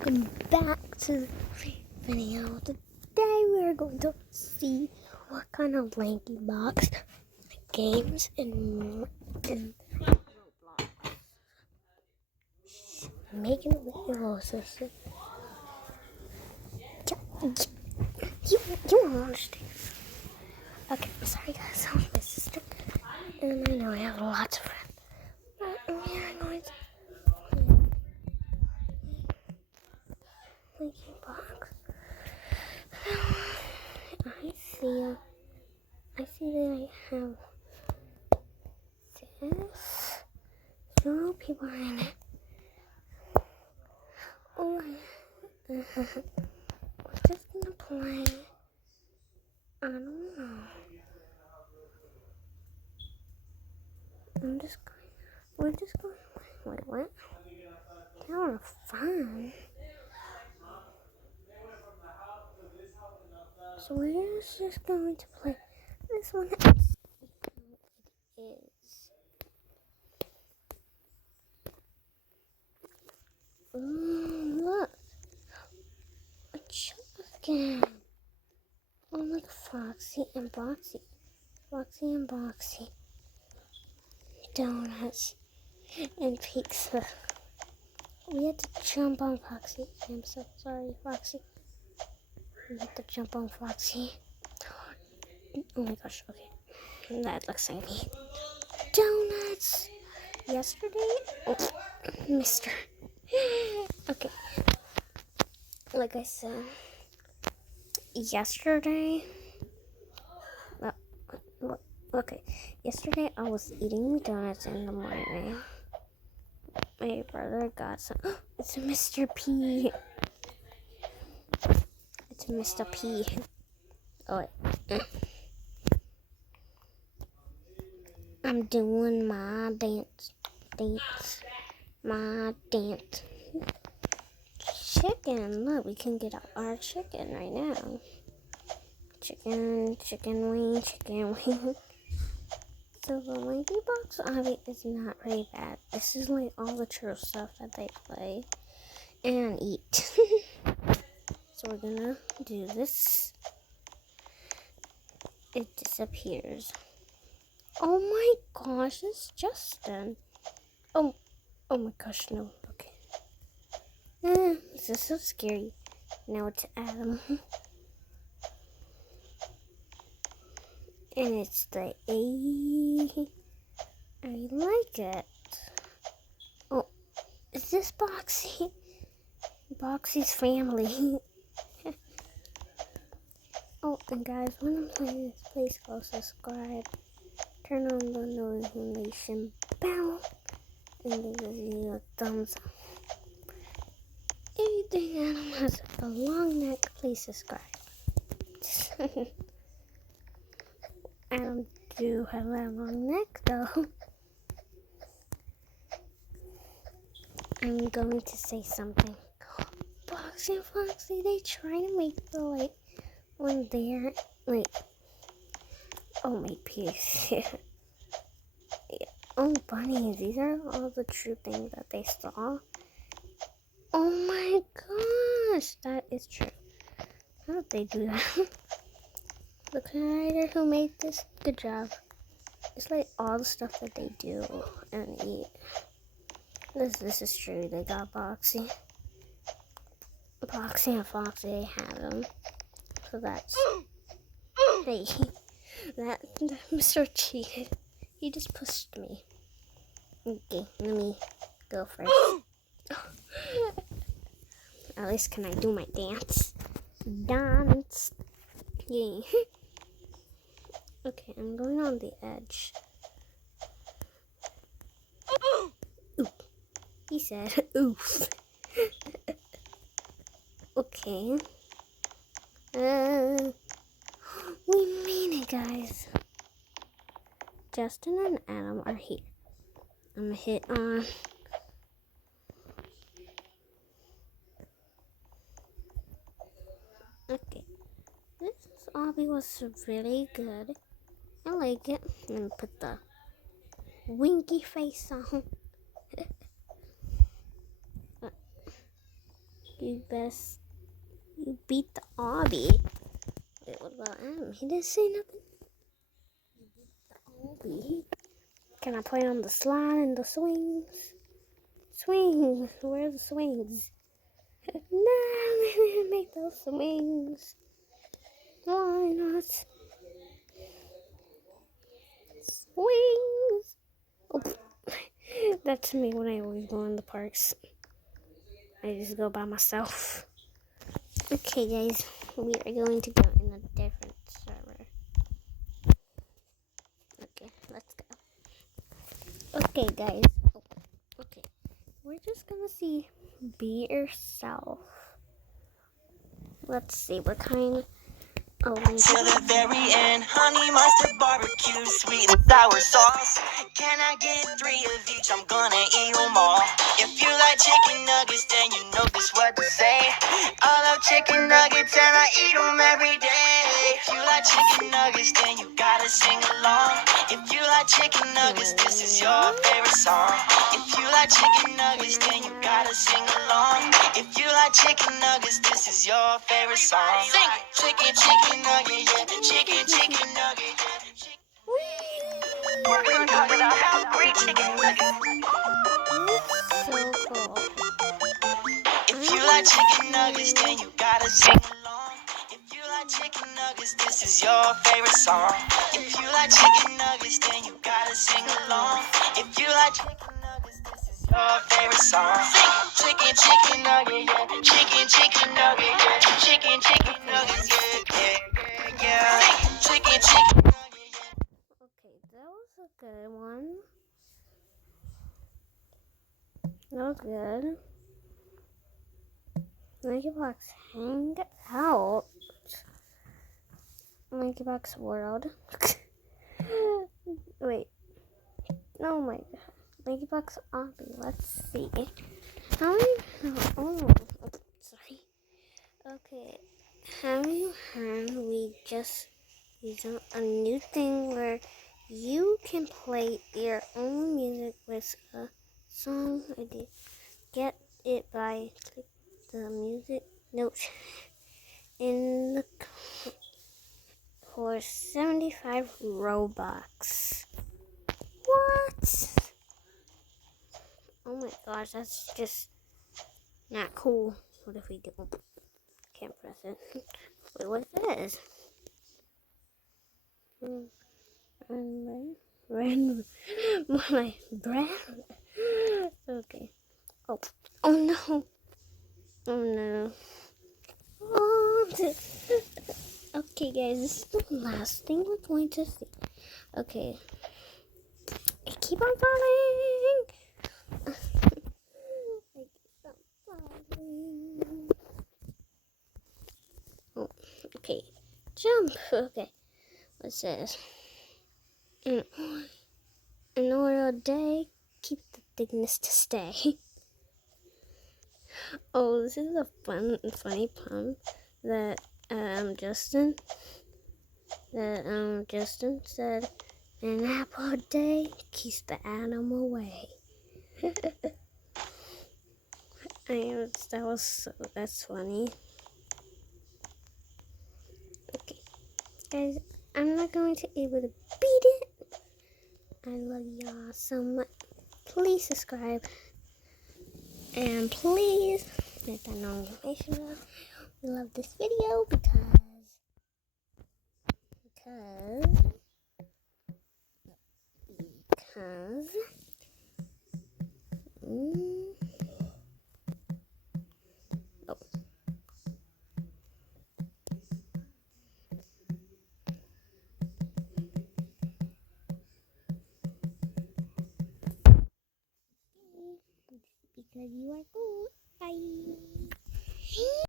welcome back to the video. Today we're going to see what kind of Lanky Box games and Roblox. Making a video, sister. You won't understand. Okay, sorry guys, I'm my sister. And I know I have lots of friends. But we are going to Lanky Box. I see that I have this. No people are in it. Oh, we're just gonna play. I don't know. We're just going. Wait, what? That was fun. So we're just going to play this one. It is. Look. A chicken. Oh, look, Foxy and Boxy. Foxy and Boxy. Donuts and pizza. We had to jump on Foxy. I'm so sorry, Foxy. We had to jump on Foxy. Oh my gosh, okay. That looks like me. Donuts! Yesterday? Oh, Mister. Okay. Like I said, yesterday. Okay. Yesterday I was eating donuts in the morning. My brother got some. It's a Mr. P. It's a Mr. P. Oh, wait. I'm doing my dance. My dance. Chicken. Look, we can get our chicken right now. Chicken wing. So the Lanky Box obby is not very bad. This is like all the true stuff that they play and eat. So we're gonna do this. It disappears. Oh my gosh, it's Justin. Oh my gosh, no. Okay. This is so scary. Now it's Adam. And it's the A. I like it. Oh, is this Boxy? Boxy's family. Oh, and guys, when I'm playing this, please go subscribe. Turn on the notification bell. And give you a thumbs up. If you think Adam has a long neck, please subscribe. I don't do have a long neck though. I'm going to say something. Boxy and Foxy, they try to make the like when they're like, oh my piece. Yeah. Oh bunnies, these are all the true things that they saw. Oh my gosh, that is true. How did they do that? The creator who made this, good job. It's like all the stuff that they do and eat. This is true. They got Boxy and Foxy. They had them. So that's hey, that Mr. cheated. He just pushed me. Okay, let me go first. At least can I do my dance? Dance. Yay. Okay, I'm going on the edge. Oof. He said, oof. Okay. We made it, guys. Justin and Adam are here. I'm gonna hit on. Okay. This obby was really good. I like it. Let me put the winky face on. You beat the obby. Wait, what about him? He didn't say nothing. You beat the obby. Can I play on the slide and the swings? Swings. Where are the swings? No, make those swings. Why not? Swings. Oh, that's me when I always go in the parks. I just go by myself. Okay, guys, we are going to go in a different server. Okay, let's go. Okay, guys. Oh, okay, we're just gonna see be yourself. Let's see what kind. Oh, till the very end. Honey mustard barbecue, sweet and sour sauce. Can I get 3 of each? I'm gonna eat them all. If you like chicken nuggets, then you know just what to say. I love chicken nuggets and I eat them every day. If you like chicken nuggets, then you gotta sing along. If you like chicken nuggets, this is your favorite song. If you like chicken nuggets, then you gotta sing along. If you like chicken nuggets, this is your favorite song. Sing it. Chicken, chicken nugget, yeah. Chicken, chicken nugget, yeah. We're gonna talk about how great chicken nuggets. so cool. If you like chicken nuggets, then you gotta sing along. If you like chicken nuggets, this is your favorite song. If you like chicken nuggets, then you gotta sing along. If you like chicken nuggets, this is your favorite song. Sing it. Chicken, chicken nugget, yeah. Chicken, chicken nugget, yeah. Chicken, chicken nuggets, yeah, yeah, yeah. Sing it. Chicken, chicken nugget, yeah. Okay, that was a good one. That was good. Lanky Box hang out. Lanky Box world. Wait. Oh my god. Lanky Box obby. Let's see. How many? Oh, sorry. Okay. Have you heard we just used a new thing where you can play your own music with a song idea? Get it by click the music note in the for 75 Robux. What? Oh my gosh, that's just not cool. What if we do? Can't press it. Wait, what's this? Random. My breath. Okay. Oh. Oh no. Oh no. Oh. Okay, guys, this is the last thing we're going to see. Okay. I keep on falling. I keep on falling. Oh, okay. Jump. Okay. What's this? In order a day, keep the thickness to stay. Oh, this is a funny pun that Justin said, an apple a day keeps the atom away. That's funny. Okay, guys, I'm not going to be able to beat it. I love y'all so much. Please subscribe and please hit that notification bell. We love this video because oh. Because you are cool.